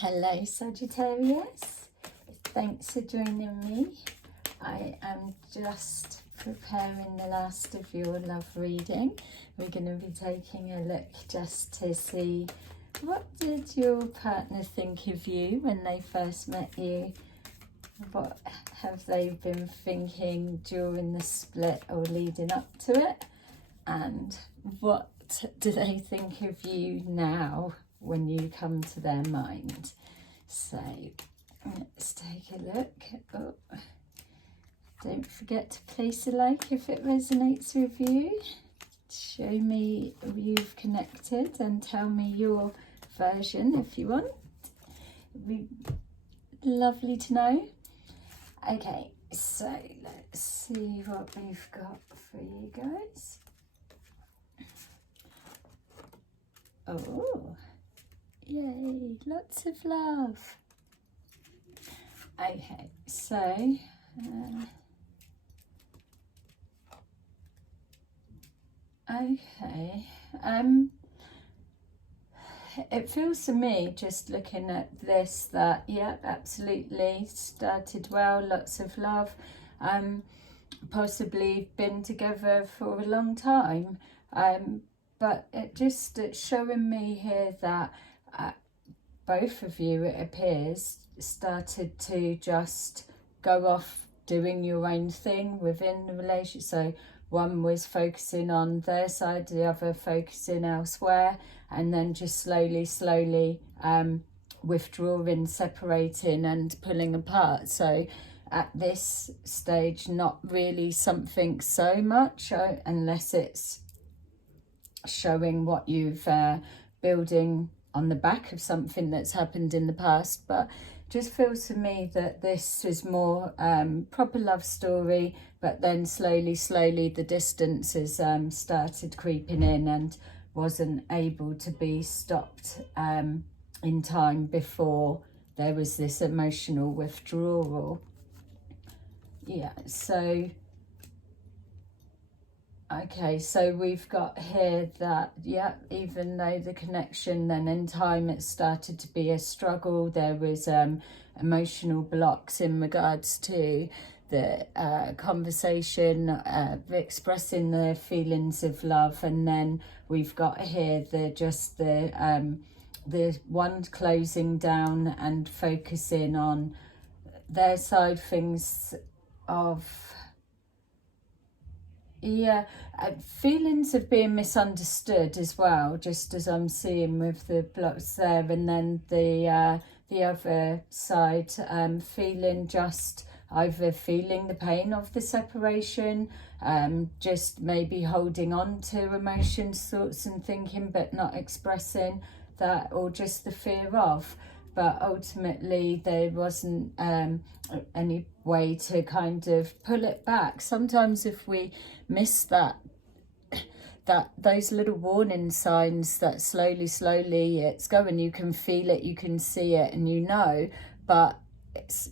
Hello Sagittarius, thanks for joining me. I am just preparing the last of your love reading. We're going to be taking a look just to see what did your partner think of you when they first met you. What have they been thinking during the split or leading up to it? And what do they think of you now when you come to their mind? So let's take a look. Oh, don't forget to place a like if it resonates with you. Show me you've connected and tell me your version if you want. It'd be lovely to know. Okay, so let's see what we've got for you guys. Oh, yay, lots of love. Okay, so it feels to me, just looking at this, that yeah, absolutely started well, lots of love, possibly been together for a long time, but it's showing me here that both of you, it appears, started to just go off doing your own thing within the relationship. So one was focusing on their side, the other focusing elsewhere, and then just slowly withdrawing, separating and pulling apart. So at this stage, not really something so much, unless it's showing what you've building on the back of something that's happened in the past. But just feels to me that this is more proper love story, but then slowly the distance has started creeping in and wasn't able to be stopped in time before there was this emotional withdrawal. Yeah, so okay, so we've got here that, yeah, even though the connection, then in time it started to be a struggle. There was emotional blocks in regards to the conversation, expressing the feelings of love. And then we've got here the one closing down and focusing on their side, things of, yeah, feelings of being misunderstood as well, just as I'm seeing with the blocks there. And then the other side, feeling just either feeling the pain of the separation, just maybe holding on to emotions, thoughts and thinking, but not expressing that, or just the fear of. But ultimately there wasn't any way to kind of pull it back. Sometimes if we miss those little warning signs that slowly it's going, you can feel it, you can see it, and you know, but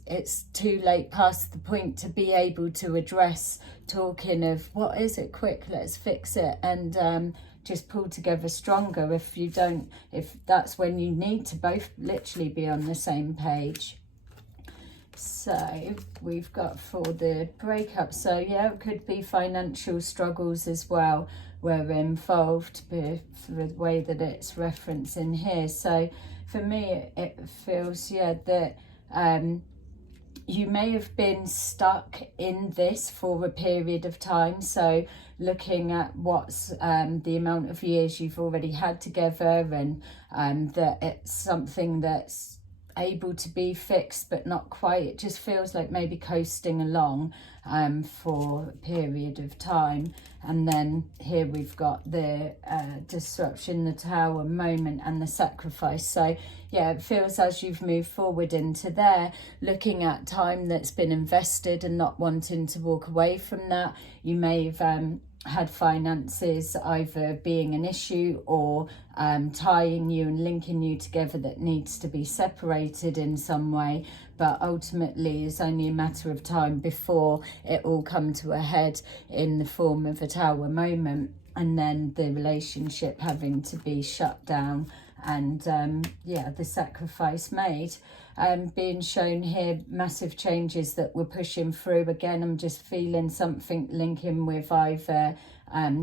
it's too late past the point to be able to address talking of what is it, quick, let's fix it, and just pull together stronger. If that's when you need to both literally be on the same page. So we've got for the breakup, so yeah, it could be financial struggles as well were involved for the way that it's referencing here. So for me it feels, yeah, that you may have been stuck in this for a period of time. So looking at what's the amount of years you've already had together, and that it's something that's able to be fixed but not quite. It just feels like maybe coasting along for a period of time. And then here we've got the disruption, the Tower moment, and the sacrifice. So yeah, it feels as you've moved forward into there, looking at time that's been invested and not wanting to walk away from that. You may have had finances either being an issue or tying you and linking you together that needs to be separated in some way, but ultimately it's only a matter of time before it all come to a head in the form of a Tower moment, and then the relationship having to be shut down and yeah, the sacrifice made. Being shown here, massive changes that we're pushing through. Again, I'm just feeling something linking with either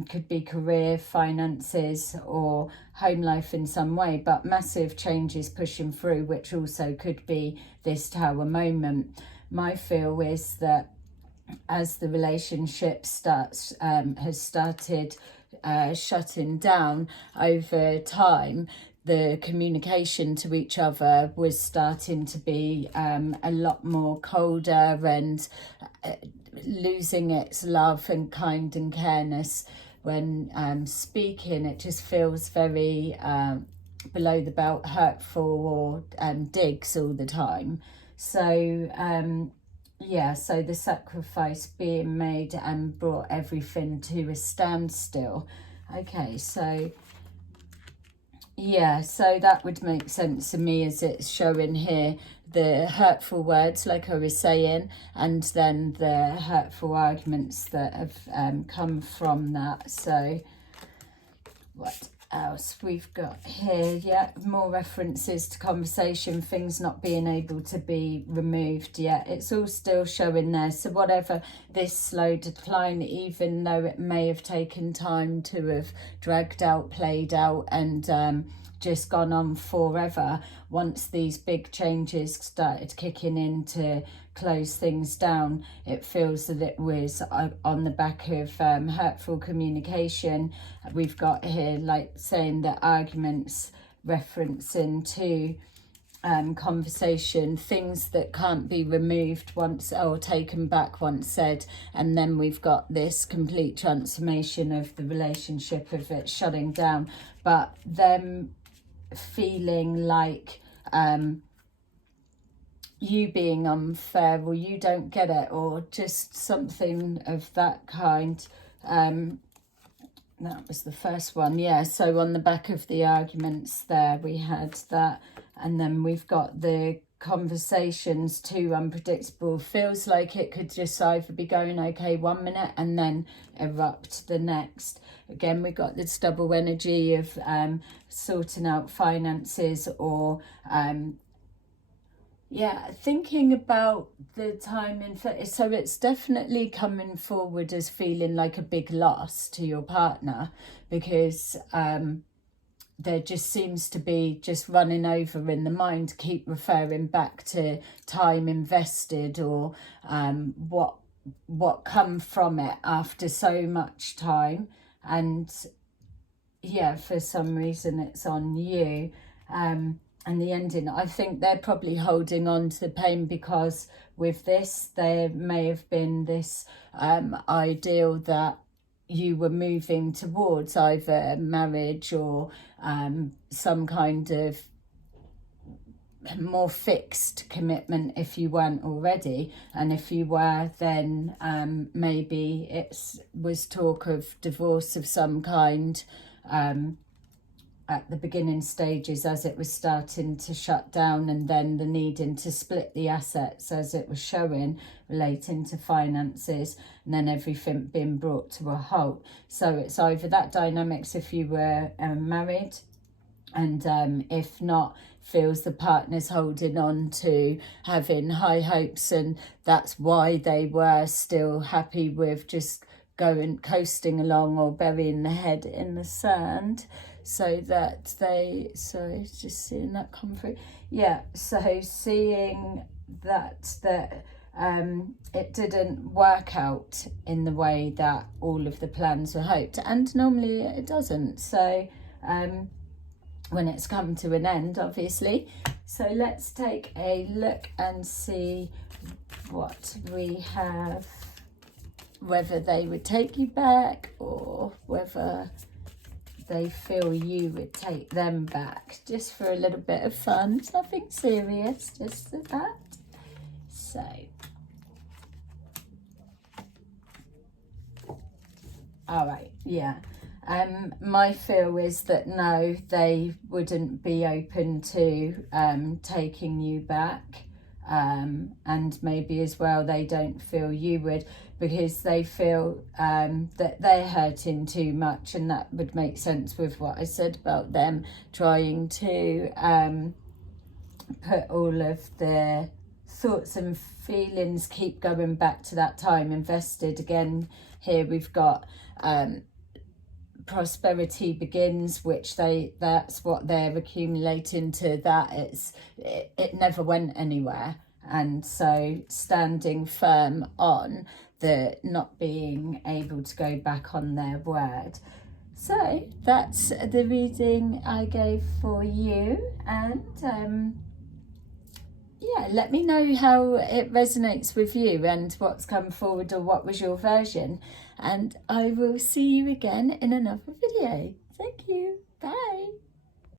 could be career, finances, or home life in some way, but massive changes pushing through, which also could be this Tower moment. My feel is that as the relationship has started shutting down over time, the communication to each other was starting to be a lot more colder and losing its love and kind and careness. When speaking, it just feels very below the belt, hurtful, or digs all the time. So yeah, so the sacrifice being made and brought everything to a standstill. Okay, so yeah, so that would make sense to me as it's showing here. The hurtful words, like I was saying, and then the hurtful arguments that have come from that. So what else we've got here? Yeah, more references to conversation, things not being able to be removed yet. It's all still showing there. So whatever this slow decline, even though it may have taken time to have dragged out, played out, and just gone on forever, once these big changes started kicking in to close things down, it feels that it was on the back of hurtful communication. We've got here, like, saying that arguments referencing to conversation, things that can't be removed once or taken back once said, and then we've got this complete transformation of the relationship, of it shutting down, but them feeling like you being unfair, or you don't get it, or just something of that kind. That was the first one. Yeah, so on the back of the arguments there we had that, and then we've got the conversations too unpredictable. Feels like it could just either be going okay 1 minute and then erupt the next. Again, we got this double energy of sorting out finances, or yeah, thinking about the timing. So it's definitely coming forward as feeling like a big loss to your partner, because there just seems to be just running over in the mind, keep referring back to time invested, or what come from it after so much time. And yeah, for some reason it's on you. And the ending, I think they're probably holding on to the pain, because with this there may have been this ideal that you were moving towards either marriage or some kind of more fixed commitment if you weren't already, and if you were, then maybe it was talk of divorce of some kind at the beginning stages as it was starting to shut down, and then the needing to split the assets as it was showing, relating to finances, and then everything being brought to a halt. So it's either that dynamics if you were married, and if not, feels the partner's holding on to having high hopes, and that's why they were still happy with just going coasting along or burying the head in the sand, so that they, so just seeing that come through. Yeah, so seeing that it didn't work out in the way that all of the plans were hoped, and normally it doesn't. So when it's come to an end, obviously. So let's take a look and see what we have, whether they would take you back or whether they feel you would take them back, just for a little bit of fun. It's nothing serious, just that. So all right, yeah. My feel is that no, they wouldn't be open to taking you back. and maybe as well they don't feel you would, because they feel that they're hurting too much, and that would make sense with what I said about them trying to put all of their thoughts and feelings, keep going back to that time invested. Again, here we've got prosperity begins, which that's what they're accumulating to, that it never went anywhere. And so standing firm on the not being able to go back on their word. So that's the reading I gave for you, and yeah, let me know how it resonates with you and what's come forward, or what was your version. And I will see you again in another video. Thank you. Bye.